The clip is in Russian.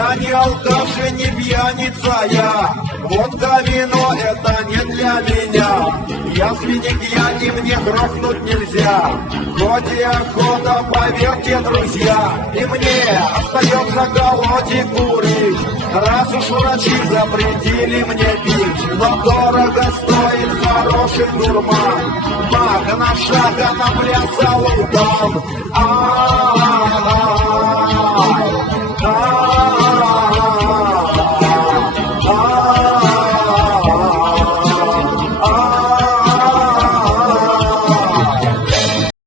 Я не алкаш и не пьяница я, водка, вино — это не для меня. Я свинья, и мне грохнуть нельзя, хоть и охота, поверьте, друзья. И мне остается колоть и курить, раз уж врачи запретили мне пить. Но дорого стоит хороший дурман, маг на шаг, а на плясал упал.